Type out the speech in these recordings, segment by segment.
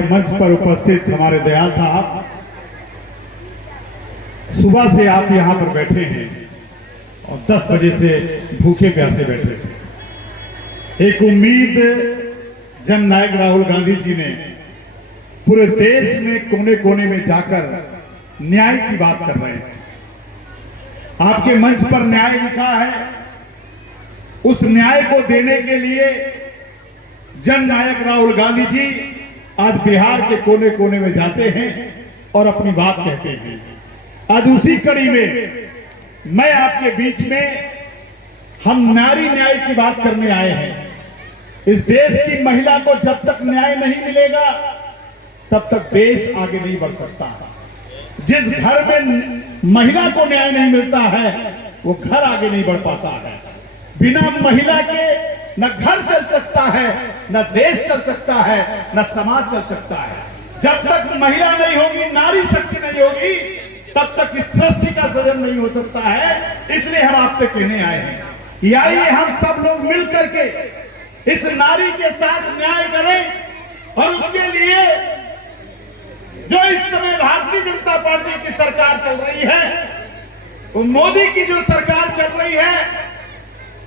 मंच पर उपस्थित हमारे दयाल साहब, सुबह से आप यहाँ पर बैठे हैं और 10 बजे से भूखे प्यासे बैठे थे। एक उम्मीद जन नायक राहुल गांधी जी ने पूरे देश में कोने कोने में जाकर न्याय की बात कर रहे हैं। आपके मंच पर न्याय लिखा है, उस न्याय को देने के लिए जन नायक राहुल गांधी जी आज बिहार के कोने कोने में जाते हैं और अपनी बात कहते हैं। आज उसी कड़ी में मैं आपके बीच में हम नारी न्याय की बात करने आए हैं। इस देश की महिला को जब तक न्याय नहीं मिलेगा तब तक देश आगे नहीं बढ़ सकता। जिस घर में महिला को न्याय नहीं मिलता है वो घर आगे नहीं बढ़ पाता है। बिना महिला के न घर चल सकता है, न देश चल सकता है, न समाज चल सकता है। जब तक महिला नहीं होगी, नारी शक्ति नहीं होगी, तब तक इस सृष्टि का सृजन नहीं हो सकता है। इसलिए हम आपसे कहने आए हैं, आइए हम सब लोग मिल करके इस नारी के साथ न्याय करें। और उसके लिए जो इस समय भारतीय जनता पार्टी की सरकार चल रही है, वो मोदी की जो सरकार चल रही है,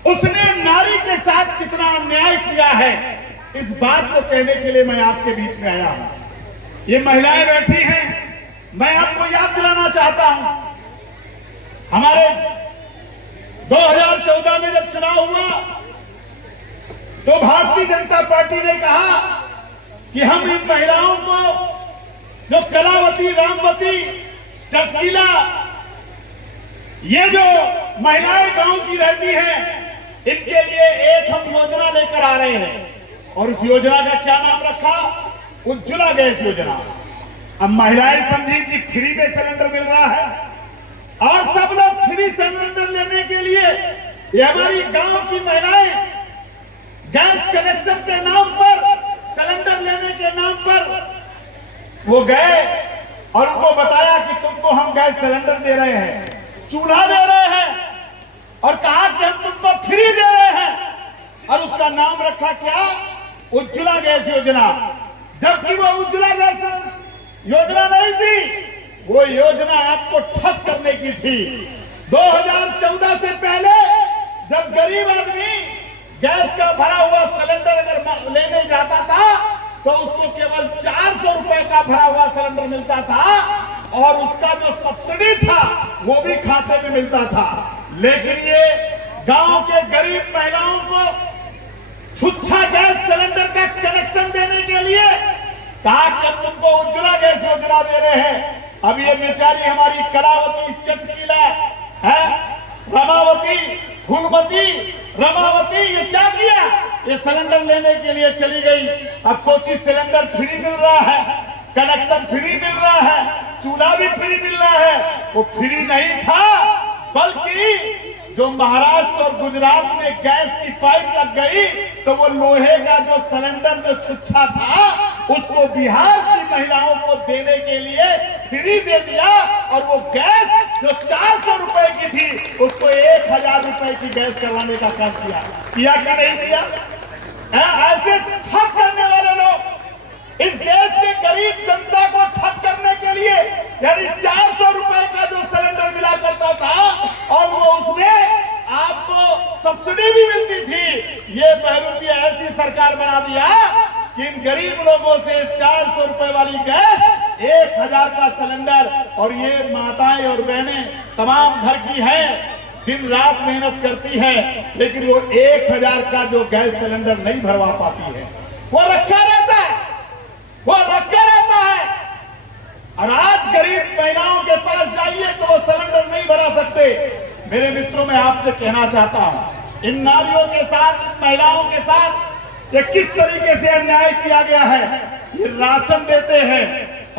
उसने नारी के साथ कितना अन्याय किया है, इस बात को कहने के लिए मैं आपके बीच में आया हूं। ये महिलाएं बैठी हैं, मैं आपको याद दिलाना चाहता हूं, हमारे 2014 में जब चुनाव हुआ तो भारतीय जनता पार्टी ने कहा कि हम इन महिलाओं को, जो कलावती, रामवती, चटकीला, ये जो महिलाएं गांव की रहती हैं, इनके लिए एक हम योजना लेकर आ रहे हैं। और उस योजना का क्या नाम रखा? उज्ज्वला गैस योजना। अब महिलाएं समझी कि फ्री में सिलेंडर मिल रहा है और सब लोग फ्री सिलेंडर लेने के लिए, ये हमारी गांव की महिलाएं गैस कनेक्शन के नाम पर, सिलेंडर लेने के नाम पर वो गए और उनको बताया कि तुमको हम गैस सिलेंडर दे रहे हैं, चूल्हा दे रहे हैं, और कहा कि हम तुमको फ्री दे रहे हैं। और उसका नाम रखा क्या? उज्ज्वला गैस योजना। जबकि वो उज्ज्वला गैस योजना नहीं थी, वो योजना आपको ठप करने की थी। 2014 से पहले जब गरीब आदमी गैस का भरा हुआ सिलेंडर अगर लेने जाता था तो उसको केवल 400 रुपए का भरा हुआ सिलेंडर मिलता था और उसका जो सब्सिडी था वो भी खाते में मिलता था। लेकिन ये गांव के गरीब महिलाओं को छुच्छा गैस सिलेंडर का कनेक्शन देने के लिए कहा कि अब तुमको उज्ज्वला गैस योजना दे रहे हैं। अब ये बेचारी हमारी कलावती, चटकीला है, रमावती, फूलमती, रमावती, ये क्या किया? ये सिलेंडर लेने के लिए चली गई। अब सोची सिलेंडर फ्री मिल रहा है, कनेक्शन फ्री मिल रहा है, चूल्हा भी फ्री मिल रहा है। वो फ्री नहीं था, बल्कि जो महाराष्ट्र और गुजरात में गैस की पाइप लग गई तो वो लोहे का जो सिलेंडर जो छुच्छा था उसको बिहार की महिलाओं को देने के लिए फ्री दे दिया। और वो गैस जो 400 रुपए की थी उसको 1000 रुपए की गैस करवाने का काम किया कि नहीं किया? ऐसे ठग करने वाले लोग इस देश में गरीब जनता को ठग करने के लिए, यानी 400 रुपए का जो सिलेंडर मिला करता था और वो उसमें आपको सब्सिडी भी मिलती थी, ये बहरूपिया ऐसी सरकार बना दिया कि इन गरीब लोगों से 400 रुपए वाली गैस 1000 का सिलेंडर। और ये माताएं और बहनें तमाम घर की हैं, दिन रात मेहनत करती है, लेकिन वो 1000 का जो गैस सिलेंडर नहीं भरवा पाती है, वो रखा रहता है, वो रखा रहता है। और आज गरीब महिलाओं के पास जाइए तो वो सिलेंडर नहीं भरा सकते। मेरे मित्रों, मैं आपसे कहना चाहता हूं, इन नारियों के साथ, इन महिलाओं के साथ ये किस तरीके से अन्याय किया गया है। ये राशन देते हैं,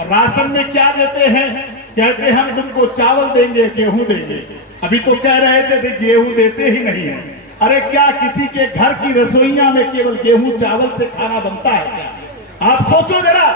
राशन में क्या देते हैं? कहते हैं हम तुमको चावल देंगे, गेहूं देंगे। अभी तो कह रहे थे गेहूं देते ही नहीं है। अरे क्या किसी के घर की रसोइया में केवल गेहूं चावल से खाना बनता है क्या? आप सोचो जरा,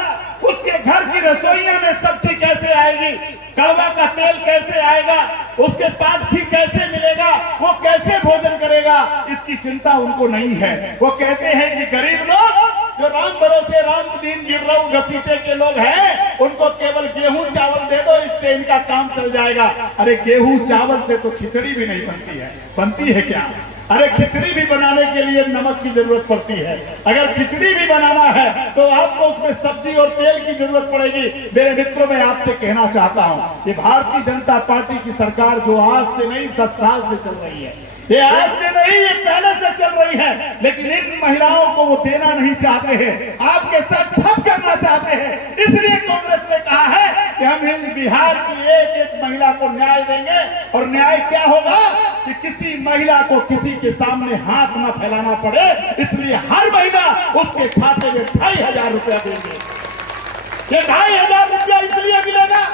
उसके घर की रसोइया में सब्जी कैसे आएगी, कड़वा का तेल कैसे आएगा, उसके पास घी कैसे मिलेगा, वो कैसे भोजन करेगा, इसकी चिंता उनको नहीं है। वो कहते हैं कि गरीब लोग जो राम भरोसे राम दिन गिर रहा घसीटे के लोग हैं, उनको केवल गेहूं चावल दे दो, इससे इनका काम चल जाएगा। अरे गेहूं चावल से तो खिचड़ी भी नहीं बनती है, बनती है क्या? अरे खिचड़ी भी बनाने के लिए नमक की जरूरत पड़ती है। अगर खिचड़ी भी बनाना है तो आपको उसमें सब्जी और तेल की जरूरत पड़ेगी। मेरे मित्रों, मैं आपसे कहना चाहता हूं, ये भारतीय जनता पार्टी की सरकार जो आज से नहीं 10 साल से चल रही है, ये आज से नहीं, ये पहले से चल रही है, लेकिन इन महिलाओं को वो देना नहीं चाहते हैं, आपके साथ ठप करना चाहते हैं। इसलिए कांग्रेस ने कहा है कि हम बिहार की एक एक महिला को न्याय देंगे। और न्याय क्या होगा कि किसी महिला को किसी के सामने हाथ न फैलाना पड़े, इसलिए हर महीना उसके खाते में 2500 रुपया देंगे। ये 2500 रुपया इसलिए मिलेगा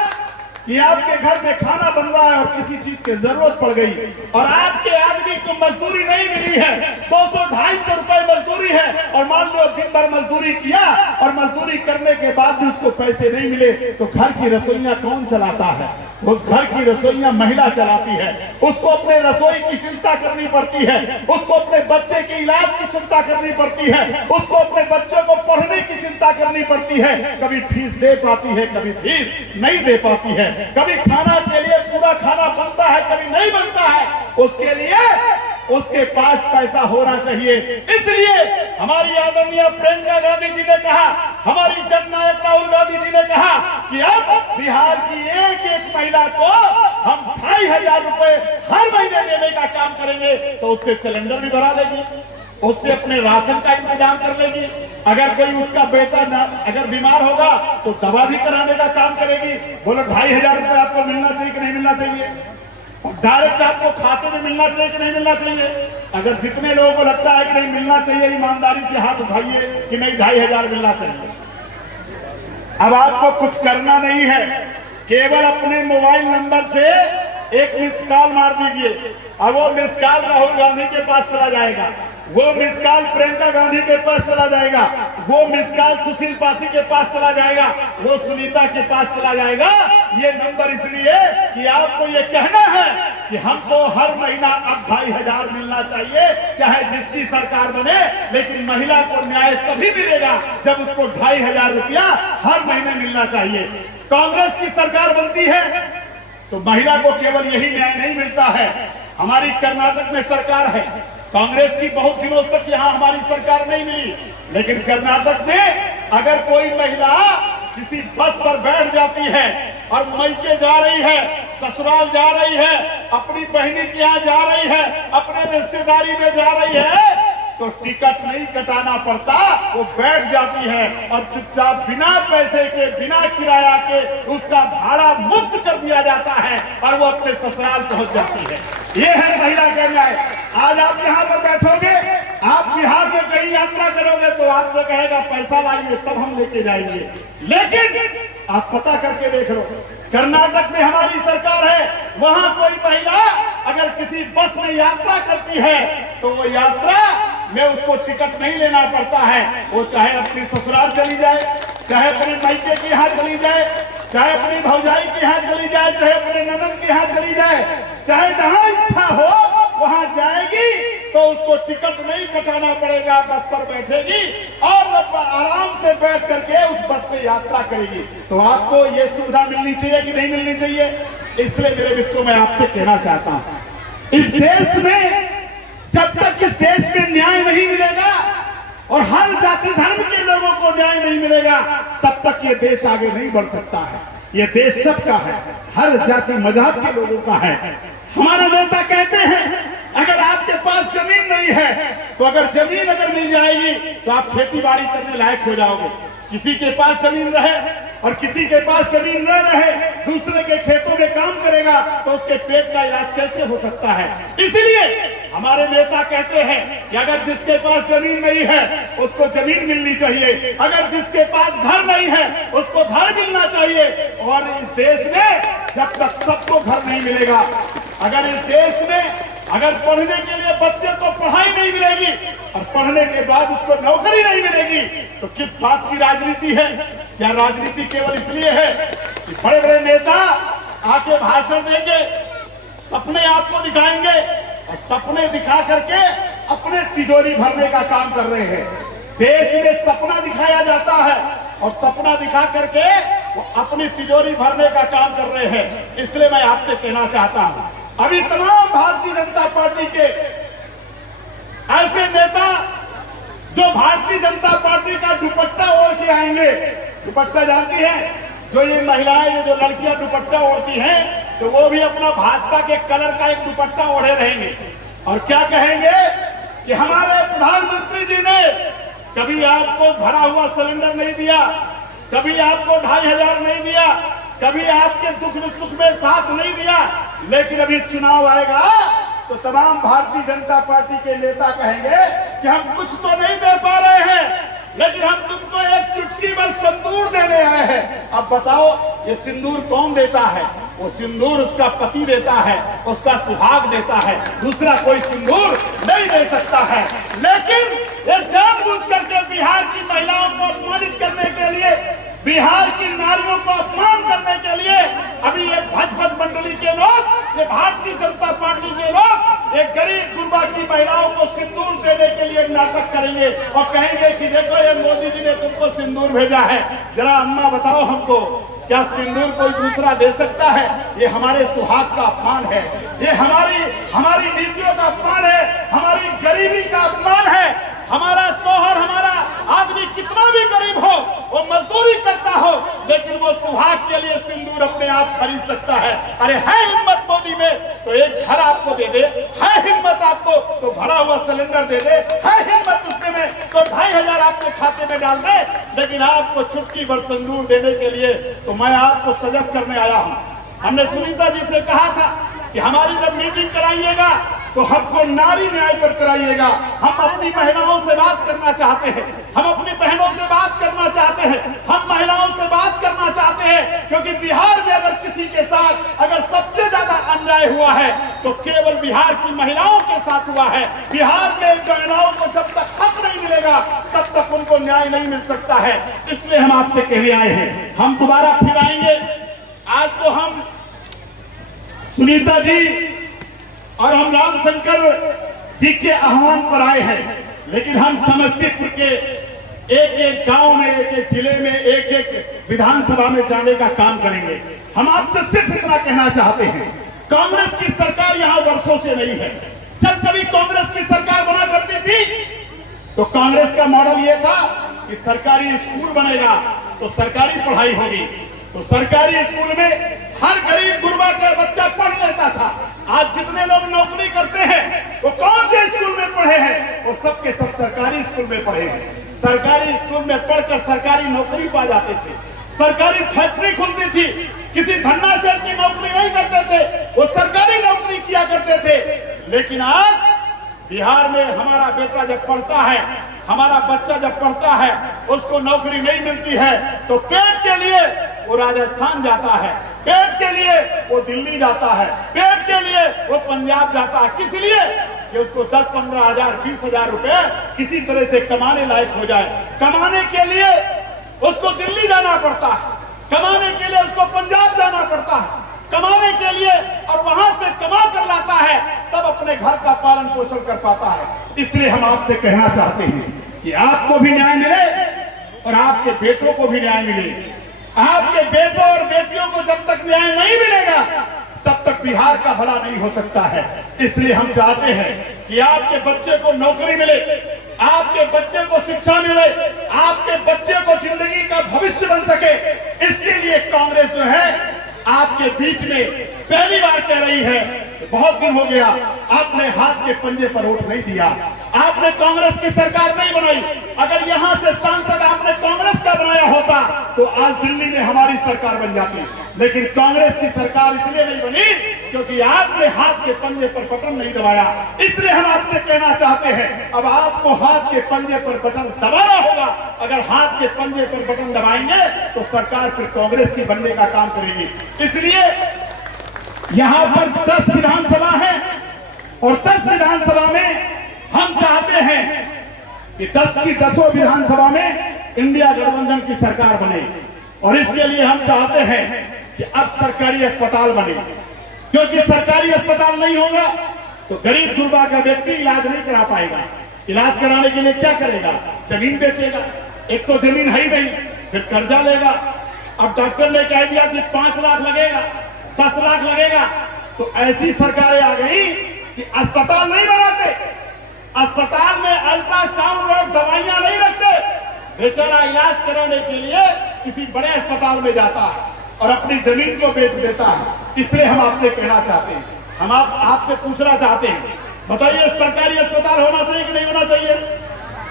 कि आपके घर में खाना बन रहा है और किसी चीज की जरूरत पड़ गई और आपके आदमी को मजदूरी नहीं मिली है, 200-250 रुपए मजदूरी है, और मान लो दिन भर मजदूरी किया और मजदूरी करने के बाद भी उसको पैसे नहीं मिले, तो घर की रसोइयां कौन चलाता है? उस घर की रसोइयां महिला चलाती है। उसको अपने रसोई की चिंता करनी पड़ती है, उसको अपने बच्चे के इलाज की चिंता करनी पड़ती है, उसको अपने बच्चों को पढ़ने की चिंता करनी पड़ती है। कभी फीस दे पाती है, कभी फीस नहीं दे पाती है, कभी खाना के लिए पूरा खाना बनता है, कभी नहीं बनता है। उसके लिए उसके पास पैसा होना चाहिए। इसलिए हमारी आदरणीय प्रियंका गांधी जी ने कहा, हमारी जननायक राहुल गांधी जी ने कहा कि अब बिहार की एक एक महिला को हम 2500 रुपए हर महीने देने का काम करेंगे। तो उससे सिलेंडर भी भरा लेगी, उससे अपने राशन का इंतजाम कर लेगी। अगर कोई उसका बेटा अगर बीमार होगा तो दवा भी कराने का काम करेगी। बोलो 2500 रुपए आपको मिलना चाहिए कि नहीं मिलना चाहिए? और डायरेक्ट आपको खाते में मिलना चाहिए कि नहीं मिलना चाहिए? अगर जितने लोगों को लगता है कि नहीं मिलना चाहिए, ईमानदारी से हाथ उठाइए कि नहीं 2500 मिलना चाहिए। अब आपको कुछ करना नहीं है, केवल अपने मोबाइल नंबर से एक मिस कॉल मार दीजिए। अब वो मिस कॉल राहुल गांधी के पास चला जाएगा, वो मिस कॉल प्रियंका गांधी के पास चला जाएगा, वो मिस कॉल सुशील पासी के पास चला जाएगा, वो सुनीता के पास चला जाएगा। ये नंबर इसलिए कि आपको ये कहना है कि हमको हर महीना अब 2500 मिलना चाहिए, चाहे जिसकी सरकार बने, लेकिन महिला को न्याय तभी मिलेगा जब उसको 2500 रुपया हर महीने मिलना चाहिए। कांग्रेस की सरकार बनती है तो महिला को केवल यही न्याय नहीं मिलता है। हमारी कर्नाटक में सरकार है, कांग्रेस की बहुत दिनों तक यहाँ हमारी सरकार नहीं मिली, लेकिन कर्नाटक में अगर कोई महिला किसी बस पर बैठ जाती है और मायके जा रही है, ससुराल जा रही है, अपनी बहनी के यहाँ जा रही है, अपने रिश्तेदारी में जा रही है, तो टिकट नहीं कटाना पड़ता, वो बैठ जाती है और चुपचाप बिना पैसे के, बिना किराया के उसका भाड़ा मुक्त कर दिया जाता है और वो अपने ससुराल पहुंच जाती है। ये है महिला का न्याय। आज आप यहाँ पर बैठोगे, आप बिहार में कहीं यात्रा करोगे तो आपसे कहेगा पैसा लाइए तब हम लेके जाएंगे, लेकिन आप पता करके देख लो, कर्नाटक में हमारी सरकार है, वहां कोई महिला अगर किसी बस में यात्रा करती है तो वो यात्रा में उसको टिकट नहीं लेना पड़ता है। वो चाहे अपनी ससुराल चली जाए, चाहे अपने मायके के यहाँ चली जाए, चाहे अपनी भौजाई के यहाँ चली जाए, चाहे अपने ननद के यहाँ चली जाए, चाहे जहां इच्छा हो वहां जाएगी तो उसको टिकट नहीं कटाना पड़ेगा, बस पर बैठेगी और आराम से बैठ करके उस बस पे यात्रा करेगी। तो आपको ये सुविधा मिलनी चाहिए कि नहीं मिलनी चाहिए? इसलिए मेरे मित्रों, मैं आपसे कहना चाहता हूं, इस देश में जब तक इस देश में न्याय नहीं मिलेगा और हर जाति धर्म के लोगों को न्याय नहीं मिलेगा, तब तक ये देश आगे नहीं बढ़ सकता है। ये देश सबका है, हर जाति मजहब के लोगों का है। हमारे नेता कहते हैं अगर आपके पास जमीन नहीं है तो अगर जमीन अगर मिल जाएगी तो आप खेती बाड़ी करने लायक हो जाओगे। किसी के पास जमीन रहे और किसी के पास जमीन न रहे, दूसरे के खेतों में काम करेगा तो उसके पेट का इलाज कैसे हो सकता है? इसलिए हमारे नेता कहते हैं कि अगर जिसके पास जमीन नहीं है उसको जमीन मिलनी चाहिए, अगर जिसके पास घर नहीं है उसको घर मिलना चाहिए। और इस देश में जब तक सबको घर नहीं मिलेगा, अगर इस देश में अगर पढ़ने के लिए बच्चे को पढ़ाई नहीं मिलेगी और पढ़ने के बाद उसको नौकरी नहीं मिलेगी तो किस बात की राजनीति है? क्या राजनीति केवल इसलिए है कि बड़े बड़े नेता आके भाषण देंगे, सपने आपको दिखाएंगे और सपने दिखा करके अपने तिजोरी भरने का काम कर रहे हैं? देश में सपना दिखाया जाता है और सपना दिखा करके वो अपनी तिजोरी भरने का काम कर रहे हैं। इसलिए मैं आपसे कहना चाहता हूं, अभी तमाम भारतीय जनता पार्टी के ऐसे नेता जो भारतीय जनता पार्टी का दुपट्टा ओढ़ के आएंगे, दुपट्टा जानती हैं, जो ये महिलाएं, ये जो लड़कियां दुपट्टा ओढ़ती हैं, तो वो भी अपना भाजपा के कलर का एक दुपट्टा ओढ़े रहेंगे और क्या कहेंगे कि हमारे प्रधानमंत्री जी ने कभी आपको भरा हुआ सिलेंडर नहीं दिया, कभी आपको 2500 नहीं दिया, कभी आपके दुख में सुख में साथ नहीं दिया, लेकिन अभी चुनाव आएगा तो तमाम भारतीय जनता पार्टी के नेता कहेंगे कि हम कुछ तो नहीं दे पा रहे हैं, लेकिन हम तुमको एक चुटकी बस सिंदूर देने आए हैं। अब बताओ ये सिंदूर कौन देता है? वो सिंदूर उसका पति देता है, उसका सुहाग देता है, दूसरा कोई सिंदूर नहीं दे सकता है। लेकिन ये जानबूझ करके बिहार की महिलाओं को अपमानित करने के लिए, बिहार की नारियों को अपमान करने के लिए अभी ये भजभज मंडली के लोग, ये भारतीय जनता पार्टी के लोग एक गरीब गुरबा की महिलाओं को सिंदूर देने के लिए नाटक करेंगे और कहेंगे कि देखो ये मोदी जी ने तुमको सिंदूर भेजा है। जरा अम्मा बताओ हमको, क्या सिंदूर कोई दूसरा दे सकता है? ये हमारे सुहाग का अपमान है, ये हमारी नीतियों का अपमान है, हमारी गरीबी का अपमान है। हमारा शौहर, हमारा आदमी कितना भी गरीब हो, वो मजदूरी करता हो, लेकिन वो सुहाग के लिए सिंदूर अपने आप खरीद सकता है। अरे है हिम्मत मोदी में तो एक घर आपको दे दे, है हिम्मत आपको तो भरा हुआ सिलेंडर दे दे, है हिम्मत उसमें में तो 2500 आपके खाते में डाल दे, लेकिन आपको चुटकी भर सिंदूर देने के लिए तो मैं आपको सजग करने आया हूँ। हमने सुनीता जी से कहा था कि हमारी जब मीटिंग कराइएगा तो हमको नारी न्याय पर कराइएगा। हम अपनी महिलाओं से बात करना चाहते हैं, हम अपनी बहनों से बात करना चाहते हैं, हम महिलाओं से बात करना चाहते हैं, क्योंकि बिहार में अगर किसी के साथ अगर सबसे ज्यादा अन्याय हुआ है तो केवल बिहार की महिलाओं के साथ हुआ है। बिहार में महिलाओं को जब तक हक नहीं मिलेगा तब तक उनको न्याय नहीं मिल सकता है। इसलिए हम आपसे कहने आए हैं, हम दोबारा फिर आएंगे। आज तो हम सुनीता जी और हम रामशंकर जी के आह्वान पर आए हैं, लेकिन हम समस्तीपुर के एक एक गांव में, एक एक जिले में, एक एक विधानसभा में जाने का काम करेंगे। हम आपसे सिर्फ इतना कहना चाहते हैं, कांग्रेस की सरकार यहां वर्षों से नहीं है। जब कभी कांग्रेस की सरकार बना करती थी तो कांग्रेस का मॉडल यह था कि सरकारी स्कूल बनेगा तो सरकारी पढ़ाई होगी, तो सरकारी स्कूल में हर गरीब गुरबा का बच्चा पढ़ लेता था। आज जितने लोग नौकरी करते हैं वो कौन से स्कूल में पढ़े हैं? वो सब के सब सरकारी स्कूल में पढ़े हैं। सरकारी स्कूल में पढ़कर सरकारी नौकरी पा जाते थे, सरकारी फैक्ट्री खुलती थी, किसी धन्ना सेठ की नौकरी नहीं करते थे, वो सरकारी नौकरी किया करते थे। लेकिन आज बिहार में हमारा बेटा जब पढ़ता है, हमारा बच्चा जब पढ़ता है, उसको नौकरी नहीं मिलती है तो पेट के लिए वो राजस्थान जाता है, पेट के लिए वो दिल्ली जाता है, पेट के लिए वो पंजाब जाता है। किस लिए? कि उसको 10-15 हजार 20,000 रुपए किसी तरह से कमाने लायक हो जाए। कमाने के लिए उसको दिल्ली जाना पड़ता है, कमाने के लिए उसको पंजाब जाना पड़ता है, कमाने के लिए और वहां से कमा कर लाता है, तब अपने घर का पालन पोषण कर पाता है। इसलिए हम आपसे कहना चाहते हैं कि आपको भी न्याय मिले और आपके बेटों को भी न्याय मिले। आपके बेटों और बेटियों को जब तक न्याय नहीं मिलेगा तब तक बिहार का भला नहीं हो सकता है। इसलिए हम चाहते हैं कि आपके बच्चे को नौकरी मिले, आपके बच्चे को शिक्षा मिले, आपके बच्चे को जिंदगी का भविष्य बन सके। इसके लिए कांग्रेस जो है आपके बीच में पहली बार कह रही है, बहुत दिन हो गया आपने हाथ के पंजे पर वोट नहीं दिया, आपने कांग्रेस की सरकार नहीं बनाई। अगर यहां से सांसद आपने कांग्रेस का बनाया होता तो आज दिल्ली में हमारी सरकार बन जाती, लेकिन कांग्रेस की सरकार इसलिए नहीं बनी क्योंकि आपने हाथ के पंजे पर बटन नहीं दबाया। इसलिए हम आपसे कहना चाहते हैं, अब आपको हाथ के पंजे पर बटन दबाना होगा। अगर हाथ के पंजे पर बटन दबाएंगे तो सरकार फिर कांग्रेस की बनने का काम करेगी। इसलिए यहां पर 10 विधानसभा है और 10 विधानसभा में हम चाहते हैं कि 10 की 10 विधानसभा में इंडिया गठबंधन की सरकार बने। और इसके लिए हम चाहते हैं कि अब सरकारी अस्पताल बने, क्योंकि सरकारी अस्पताल नहीं होगा तो गरीब गुरबा का व्यक्ति इलाज नहीं करा पाएगा। इलाज कराने के लिए क्या करेगा? जमीन बेचेगा। एक तो जमीन है ही नहीं, फिर कर्जा लेगा। अब डॉक्टर ने कह दिया कि 5 लाख लगेगा, 10 लाख लगेगा, तो ऐसी सरकारें आ गई कि अस्पताल नहीं बनाते, अस्पताल में अल्ट्रासाउंड और दवाइयां नहीं रखते। बेचारा इलाज कराने के लिए किसी बड़े अस्पताल में जाता है और अपनी जमीन को बेच देता है। इसलिए हम आपसे कहना चाहते हैं, हम आपसे पूछना चाहते हैं, बताइए सरकारी अस्पताल होना चाहिए कि नहीं होना चाहिए?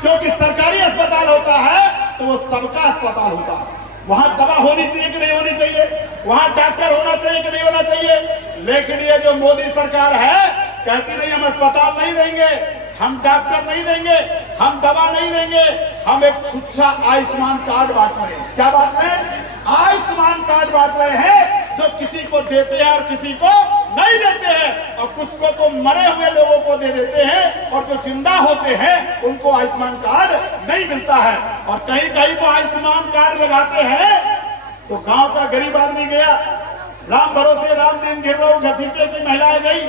क्योंकि सरकारी अस्पताल होता है तो वो सबका अस्पताल होता है। वहां दवा होनी चाहिए कि नहीं होनी चाहिए? वहां डॉक्टर होना चाहिए कि नहीं होना चाहिए? लेकिन ये जो मोदी सरकार है कहती नहीं, हम अस्पताल नहीं देंगे, हम डॉक्टर नहीं देंगे, हम दवा नहीं देंगे, हम एक छुच्छा आयुष्मान कार्ड बांट रहे हैं। क्या बांट रहे हैं? आयुष्मान कार्ड बांट रहे हैं, जो किसी को देते हैं और किसी को नहीं देते हैं, और कुछ को तो मरे हुए लोगों को दे देते हैं और जो जिंदा होते हैं उनको आयुष्मान कार्ड नहीं मिलता है। और कहीं कहीं तो आयुष्मान कार्ड लगाते हैं तो गांव का गरीब आदमी गया, राम भरोसे रामदीन गिरराव घसीटे की महिलाएं गई,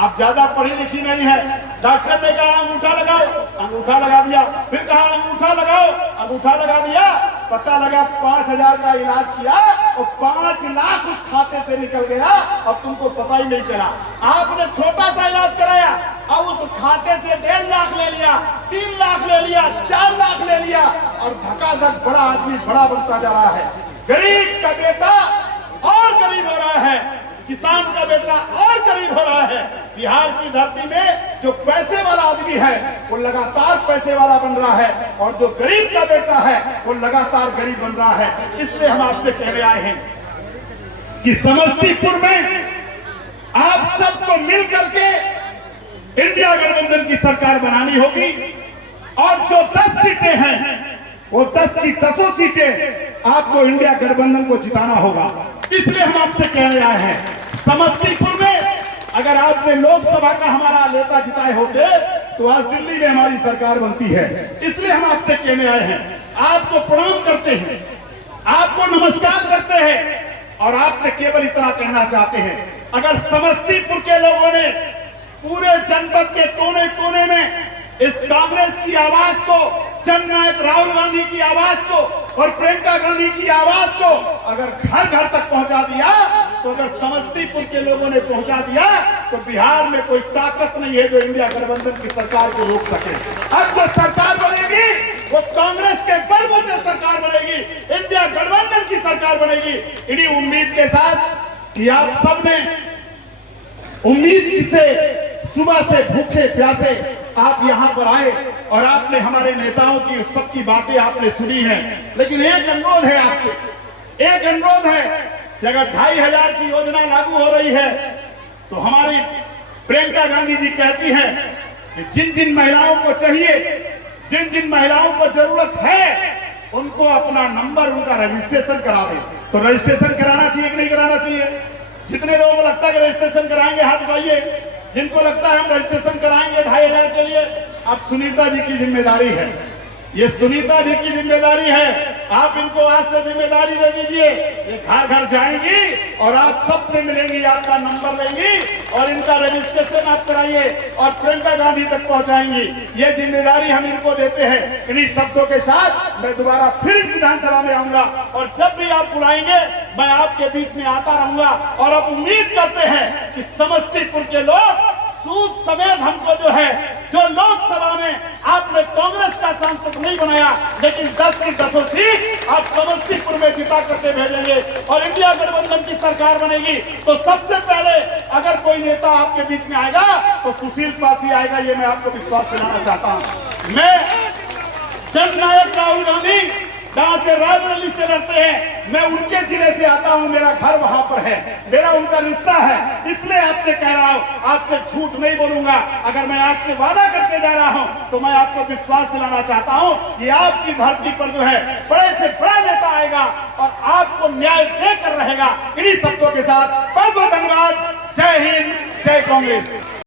अब ज्यादा पढ़ी लिखी नहीं है, डॉक्टर ने कहा अंगूठा लगाओ, अंगूठा लगा दिया, फिर कहा अंगूठा लगाओ, अंगूठा लगा दिया, पता लगा 5,000 का इलाज किया और 5 लाख उस खाते से निकल गया और तुमको पता ही नहीं चला। आपने छोटा सा इलाज कराया, अब उस खाते से 1.5 लाख ले लिया, 3 लाख ले लिया, 4 लाख ले लिया, और धकाधक बड़ा आदमी बड़ा बनता जा रहा है। गरीब का बेटा और गरीब हो रहा है, किसान का बेटा और गरीब हो रहा है। बिहार की धरती में जो पैसे वाला आदमी है वो लगातार पैसे वाला बन रहा है, और जो गरीब का बेटा है वो लगातार गरीब बन रहा है। इसलिए हम आपसे कहने आए हैं कि समस्तीपुर में आप सबको मिल करके इंडिया गठबंधन की सरकार बनानी होगी, और जो 10 सीटें हैं वो 10 की 10 सीटें आपको इंडिया गठबंधन को जिताना होगा। इसलिए हम आपसे कहने आए हैं, समस्तीपुर में अगर आपने लोकसभा का हमारा नेता जिताए होते तो आज दिल्ली में हमारी सरकार बनती है। इसलिए हम आपसे कहने आए हैं, आपको प्रणाम करते हैं, आपको नमस्कार करते हैं, और आपसे केवल इतना कहना चाहते हैं, अगर समस्तीपुर के लोगों ने पूरे जनपद के कोने कोने में इस कांग्रेस की आवाज को, जननायक राहुल गांधी की आवाज को और प्रियंका गांधी की आवाज को अगर घर घर तक पहुंचा दिया, तो अगर समस्तीपुर के लोगों ने पहुंचा दिया, तो बिहार में कोई ताकत नहीं है जो इंडिया गठबंधन की सरकार को रोक सके। अब जो सरकार बनेगी वो कांग्रेस के बलबूते सरकार बनेगी, इंडिया गठबंधन की सरकार बनेगी। इन्हीं उम्मीद के साथ कि आप सबने उम्मीद से सुबह से भूखे प्यासे आप यहाँ पर आए और आपने हमारे नेताओं की सबकी बातें आपने सुनी हैं। लेकिन एक अनुरोध है आपसे, एक अनुरोध है कि अगर 2,500 की योजना लागू हो रही है तो हमारी प्रियंका गांधी जी कहती हैं कि जिन जिन महिलाओं को चाहिए, जिन जिन महिलाओं को जरूरत है, उनको अपना नंबर, उनका रजिस्ट्रेशन करा दें। तो रजिस्ट्रेशन कराना चाहिए कि नहीं कराना चाहिए? जितने लोगों को लगता है कि रजिस्ट्रेशन कराएंगे हाथ उठाइए। जिनको लगता है हम रजिस्ट्रेशन कराएंगे 2,500 के लिए, अब सुनीता जी की जिम्मेदारी है, ये सुनीता जी की जिम्मेदारी है। आप इनको आज से जिम्मेदारी दे दीजिए, ये घर घर जाएंगी और आप सबसे मिलेंगी, आपका नंबर लेंगी और इनका रजिस्ट्रेशन आप कराइए और प्रियंका गांधी तक पहुंचाएंगी। ये जिम्मेदारी हम इनको देते हैं। इन्हीं शब्दों के साथ मैं दोबारा फिर इस विधानसभा में आऊंगा और जब भी आप बुलाएंगे मैं आपके बीच में आता रहूंगा। और अब उम्मीद करते हैं कि समस्तीपुर के लोग सूद समेत हमको जो है, जो लोकसभा में आपने कांग्रेस का सांसद नहीं बनाया, लेकिन 10 की 10 सीट आप समस्तीपुर में जिता करके भेजेंगे और इंडिया गठबंधन की सरकार बनेगी। तो सबसे पहले अगर कोई नेता आपके बीच में आएगा तो सुशील पासी आएगा, ये मैं आपको विश्वास दिलाना चाहता हूं। मैं जननायक राहुल गांधी जहां से रायबरेली से लड़ते हैं, मैं उनके जिले से आता हूं, मेरा घर वहां पर है, मेरा उनका रिश्ता है। इसलिए आपसे कह रहा हूं, आपसे झूठ नहीं बोलूंगा। अगर मैं आपसे वादा करके जा रहा हूं तो मैं आपको विश्वास दिलाना चाहता हूं कि आपकी धरती पर जो है बड़े से बड़ा नेता आएगा और आपको न्याय देकर रहेगा। इन्हीं शब्दों के साथ बहुत बहुत धन्यवाद। जय हिंद, जय कांग्रेस।